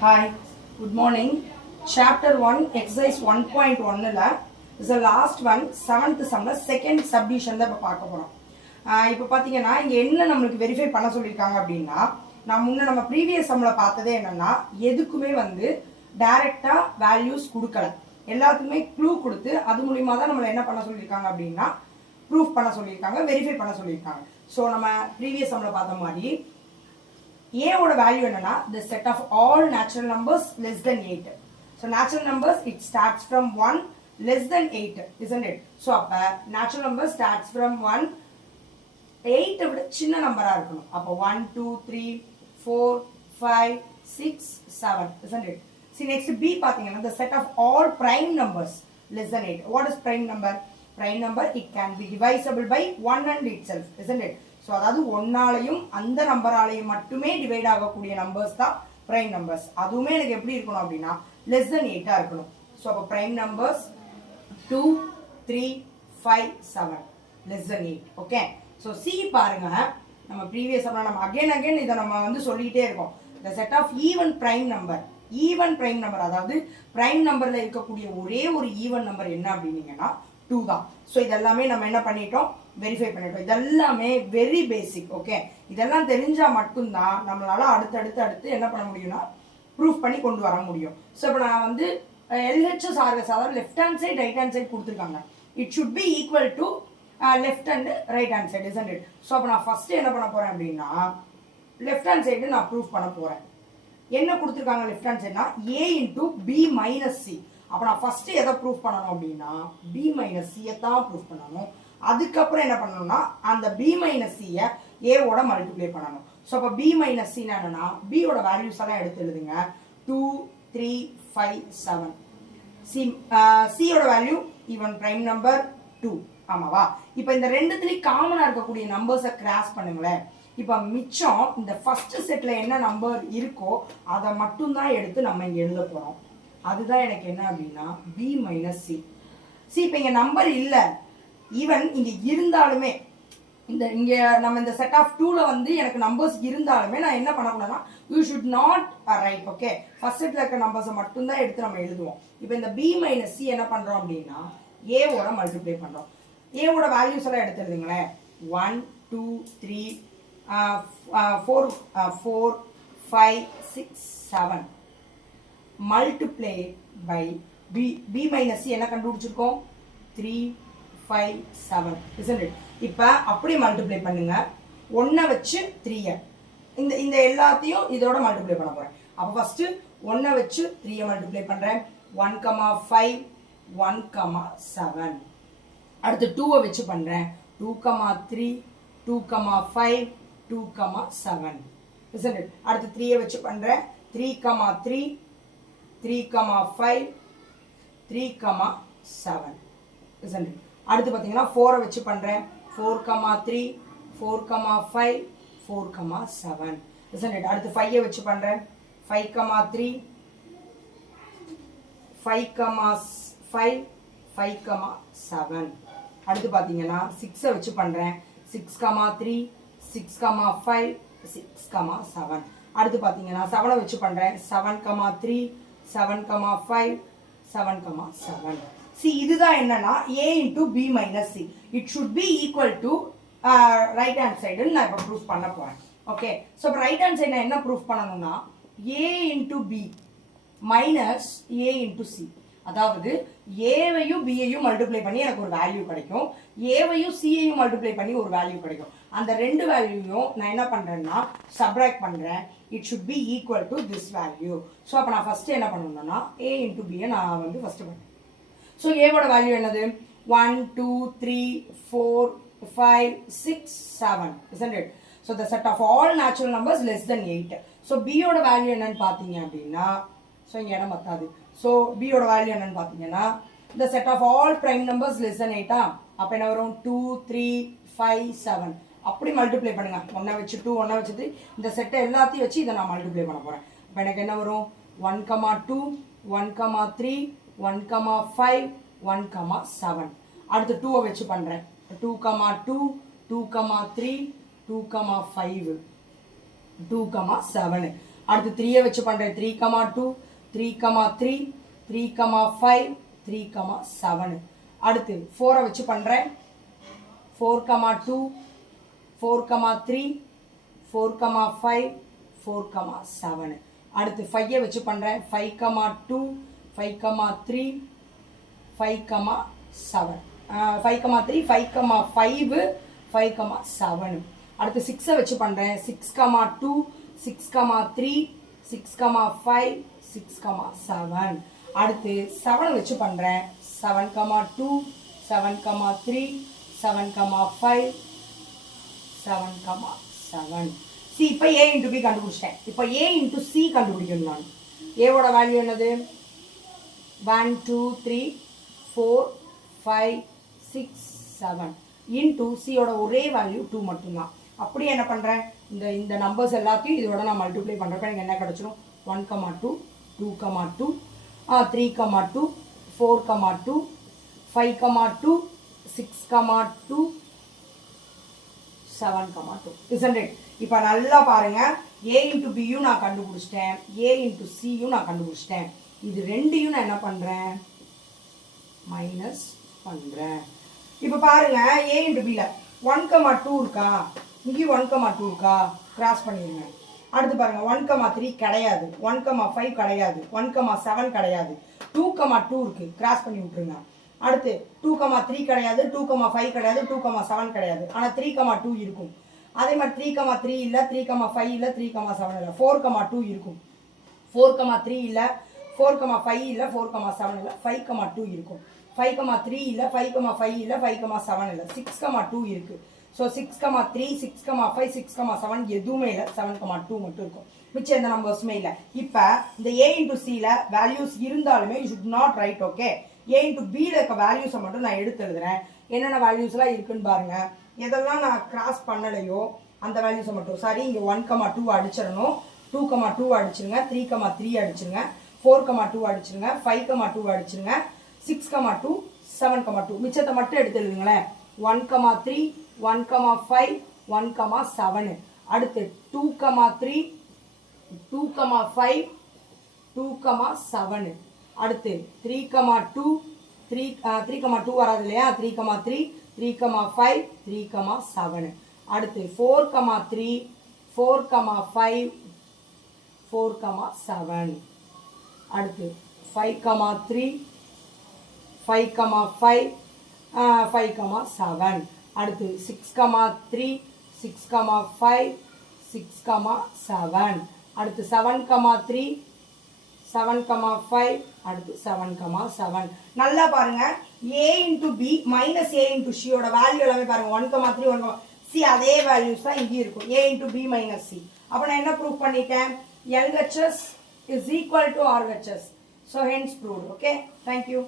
Hi, good morning. Chapter 1, exercise 1.1 is the last one, 7th sum, second subdivision தான் இப்போ பார்க்க போகிறோம். இப்போ பார்த்தீங்கன்னா இங்கே என்ன நம்மளுக்கு வெரிஃபை பண்ண சொல்லியிருக்காங்க அப்படின்னா, நம்ம ப்ரீவியஸ் சம்மில் பார்த்ததே என்னன்னா, எதுக்குமே டைரெக்டாக வேல்யூஸ் கொடுக்கல, எல்லாத்துக்குமே க்ளூ கொடுத்து அது மூலிமா தான் நம்மளை என்ன பண்ண சொல்லியிருக்காங்க அப்படின்னா ப்ரூஃப் பண்ண சொல்லியிருக்காங்க, வெரிஃபை பண்ண சொல்லியிருக்காங்க. ஸோ நம்ம ப்ரீவியஸ் சம்மில் பார்த்த மாதிரி A ஓட வேல்யூ என்னன்னா the set of all natural numbers less than 8. So natural numbers it starts from 1 less than 8, isn't it? So அப்ப natural number starts from 1 8 விட சின்ன நம்பரா இருக்கணும். அப்ப 1 2 3 4 5 6 7, isn't it? See next B பாத்தீங்கன்னா the set of all prime numbers less than 8. What is prime number? Prime number it can be divisible by 1 and itself, isn't it? So அதாவது ஒன்னாலையும் அந்த நம்பராலையும் மட்டுமே divide ஆகக்கூடிய நம்பர்ஸ் தான் prime numbers. அதுவுமே எனக்கு எப்படி இருக்கணும் அப்படின்னா லெஸ் தென் 8 இருக்கணும். ஸோ அப்போ prime numbers 2 3 5 7 less than 8. Okay, so see பாருங்க, நம்ம ப்ரீவியஸ் நம்ம அகைன் இதை நம்ம சொல்லிக்கிட்டே இருக்கோம். The set of even prime number அதாவது பிரைம் நம்பர்ல இருக்கக்கூடிய ஒரே ஒரு ஈவன் நம்பர் என்ன அப்படின்னீங்கன்னா 2 தான். ஸோ இதெல்லாமே நம்ம என்ன பண்ணிட்டோம், வெரிஃபை பண்ணிட்டோம். இதெல்லாமே வெரி பேசிக். ஓகே, இதெல்லாம் தெரிஞ்சால் மட்டும்தான் நம்மளால அடுத்து என்ன பண்ண முடியும்னா ப்ரூஃப் பண்ணி கொண்டு வர முடியும். ஸோ இப்போ நான் எல்ஹெச்எஸ் ஆர்எஸ் அதாவது left hand side right hand side கொடுத்துருக்காங்க. It should be equal to left and right hand side, isn't it? So அப்போ நான் ஃபர்ஸ்ட் என்ன பண்ண போறேன் அப்படின்னா லெஃப்ட் ஹேண்ட் சைடு நான் ப்ரூஃப் பண்ண போறேன். என்ன கொடுத்துருக்காங்க லெஃப்ட் ஹேண்ட் சைடுனா a into B minus C. அப்போ நான் ஃபர்ஸ்ட் எதை ப்ரூஃப் பண்ணணும் அப்படின்னா பி மைனஸ் சியை தான் ப்ரூஃப் பண்ணணும். அதுக்கப்புறம் என்ன பண்ணணும்னா அந்த பி மைனஸ் சியை ஏவோட மல்டிப்ளை பண்ணணும். ஸோ அப்போ பி மைனஸ் சி என்னன்னா பியோட வேல்யூஸ் எல்லாம் எடுத்து எழுதுங்க. 2 3 5 7. சியோட வேல்யூ ஈவன் பிரைம் நம்பர் 2, ஆமாவா? இப்போ இந்த ரெண்டுத்துலேயும் காமனாக இருக்கக்கூடிய நம்பர்ஸை கிராஸ் பண்ணுங்களேன். இப்போ மிச்சம் இந்த ஃபர்ஸ்ட் செட்ல என்ன நம்பர் இருக்கோ அதை மட்டும்தான் எடுத்து நம்ம இங்கே எழுத போகிறோம். அதுதான் எனக்கு என்ன அப்படின்னா பி மைனஸ் சி. இப்போ இங்கே நம்பர் இல்லை, ஈவன் இங்கே இருந்தாலுமே இங்கே நம்ம இந்த செட் ஆஃப் 2ல எனக்கு நம்பர்ஸ் இருந்தாலுமே நான் என்ன பண்ணக்கூடாதுன்னா you should not write. Okay, first செட்ல இருக்க நம்பர்ஸை மட்டும்தான் எடுத்து நம்ம எழுதுவோம். இப்போ இந்த பி மைனஸ் சி என்ன பண்ணுறோம் அப்படின்னா ஏவோட மல்டிப்ளை பண்ணுறோம். ஏவோட வேல்யூஸ் எல்லாம் எடுத்து எழுதுங்களேன். 1 2 3 4 4 5 6 7 multiply by B minus C என்ன கண்டுபிடிச்சிருக்கோம் 3 5 7, isn't it? இப்போ அப்படியே மல்டிப்ளை பண்ணுங்க. 1 வச்சு 3 இந்த எல்லாத்தையும் இதோட மல்டிப்ளை பண்ண போறேன். அப்போ ஃபர்ஸ்ட் 1 வச்சு 3 மல்டிப்ளை பண்றேன். 1 5 1 7. அடுத்து 2 வச்சு பண்றேன். 2 3 2 5 2 7, isn't it? அடுத்து 3 வச்சு பண்றேன். 3 3 3 5 3 7, isn't it? அடுத்து பார்த்தீங்கன்னா 4 வச்சு பண்றேன். 4 3 4 5 4 7, isn't it? அடுத்து 5 வச்சு பண்றேன். 5 3 5 5 7. அடுத்து பார்த்தீங்கன்னா 6 வச்சு பண்றேன். 6 3 6 5 6 7. அடுத்து பார்த்தீங்கன்னா 7 வச்சு பண்றேன். 7 3 7 5 7 7. See, இதுதான் என்னன்னா a into b minus c. It should be equal to right hand side. நான் இப்போ ப்ரூஃப் பண்ண போறேன். ஓகே, ஸோ இப்போ ரைட் ஹேண்ட் சைடு நான் என்ன ப்ரூஃப் பண்ணணும்னா a into b minus a into c. அதாவது ஏவையும் பியையும் மல்டிப்ளை பண்ணி எனக்கு ஒரு வேல்யூ கிடைக்கும், ஏவையும் சியையும் மல்டிப்ளை பண்ணி ஒரு வேல்யூ கிடைக்கும். அந்த ரெண்டு வேல்யூயும் நான் என்ன பண்றேன்னா சப்ராக்ட் பண்றேன். It should be equal to this value. So அப்போ நான் ஃபர்ஸ்ட் என்ன பண்ணணும்னா a into b நான் ஃபர்ஸ்ட் பண்ணேன். ஸோ ஏவோட வேல்யூ என்னது 1 2 3 4 5 6 7, isn't it? So the set of all natural numbers less than 8. So பியோட வேல்யூ என்னன்னு பார்த்தீங்க அப்படின்னா ஸோ இங்கே இடம் பத்தாது. ஸோ பியோட வேல்யூ என்னன்னு பார்த்தீங்கன்னா இந்த set of all prime numbers less than 8. அப்போ என்ன வரும் 2 3 5 7. அப்படி மல்டிப்ளை பண்ணுங்க. 1 வச்சு 2 1 வச்சு 3 இந்த செட்டை எல்லாத்தையும் வச்சு இதை நான் மல்டிப்ளை பண்ண போறேன். இப்போ எனக்கு என்ன வரும் 1 2 1 3 1 5 1 7. அடுத்து 2 வச்சு பண்றேன். 2 2 2 3 2 5 2 7. அடுத்து 3 வச்சு பண்ணுறேன் 3,2 3,3 3,5 3,7 அடுத்து 4 வச்சு பண்ணுறேன் 4,2 4,3 4,5 4,7 அடுத்து 5 வச்சு பண்ணுறேன் 5,2 5,3 5,7 5,3 5,5 5,7 அடுத்து 6 வச்சு பண்ணுறேன் 6,2 6,3 6,5 6,7 அடுத்து 7 வச்சு பண்ணுறேன் 7,2 7,3 7,5 7,7 சி இப்போ ஏ இன்ட்டு பி கண்டுபிடிச்சிட்டேன். இப்போ ஏ இன்ட்டு சி கண்டுபிடிக்கணும். நான் ஏவோட வேல்யூ என்னது 1 2 3 4 5 6 7 இன்ட்டு சியோட ஒரே வேல்யூ 2 மட்டும்தான். அப்படியே என்ன பண்ணுறேன் இந்த நம்பர்ஸ் எல்லாத்தையும் இதோட நான் மல்டிப்ளை பண்ணுறப்ப எனக்கு என்ன கிடச்சிடும் 1,2 2,2 3,2 4,2 5,2 6,2 7,2 isn't it? இப்போ நல்லா பாருங்க a into b யும் நான் கண்டுபிடிச்சிட்டேன் a into c யும் நான் கண்டுபிடிச்சிட்டேன். இது ரெண்டையும் நான் என்ன பண்றேன் மைனஸ் பண்றேன். இப்போ பாருங்க a into b ல 1,2 இருக்கா இங்க 1,2 இருக்கா கிராஸ் பண்ணிருங்க. அடுத்து பாருங்க 1,3 கிடையாது 1,5 கிடையாது 1,7 கிடையாது 2,2 இருக்கு கிராஸ் பண்ணி விட்டுருங்க. அடுத்து 2,3 கிடையாது 2,5 கிடையாது 2,7 கிடையாது ஆனா 3,2 இருக்கும். அதே மாதிரி 3,3 இல்ல 3,5 இல்ல 3,7 இல்ல 4,2 இருக்கும். 4,3 இல்ல 4,5 இல்ல 4,7 இல்ல 5,2 இருக்கும். 5,3 இல்ல 5,5 இல்ல 5,7 இல்ல 6,2 இருக்கு. ஸோ 6,3 6,5 6,7 எதுவுமே இல்லை 7,2 மட்டும் இருக்கும். மிச்சம் எந்த நம்பர்ஸுமே இல்லை. இப்போ இந்த a into c-ல வேல்யூஸ் இருந்தாலுமே you should not write. Okay a into b-ல இருக்க வேல்யூஸை மட்டும் நான் எடுத்து எழுதுறேன். என்னென்ன வேல்யூஸ்லாம் இருக்குன்னு பாருங்க. எதெல்லாம் நான் கிராஸ் பண்ணலையோ அந்த வேல்யூஸை மட்டும் சாரி இங்கே 1,2 அடிச்சிடணும் 2,2 அடிச்சிருங்க 3,3 அடிச்சிருங்க 4,2 அடிச்சிருங்க 5,2 அடிச்சிருங்க 6,2 7,2 மிச்சத்தை மட்டும் எடுத்து எழுதுங்களேன். 1,3 1,5 1,7 அடுத்து 2,3 2,5 2,7 அடுத்து 3,2 3,2 வராது இல்லையா 3,3 3,5 3,7 அடுத்து 4,3 4,5 4,7 அடுத்து 5,3 5,5 5,7 அடுத்து 6,3 6,5 6,7 அடுத்து 7,3 7,5 அடுத்து 7,7 நல்லா பாருங்க a into b minus a into c ஓட வேல்யூ எல்லாமே பாருங்க 1,3 1, c அதே வேல்யூஸ் தான் இங்க இருக்கும் a into b minus c. அப்ப நான் என்ன ப்ரூவ் பண்ணிட்டேன் LHS is equal to RHS. So hence proved. Okay, thank you.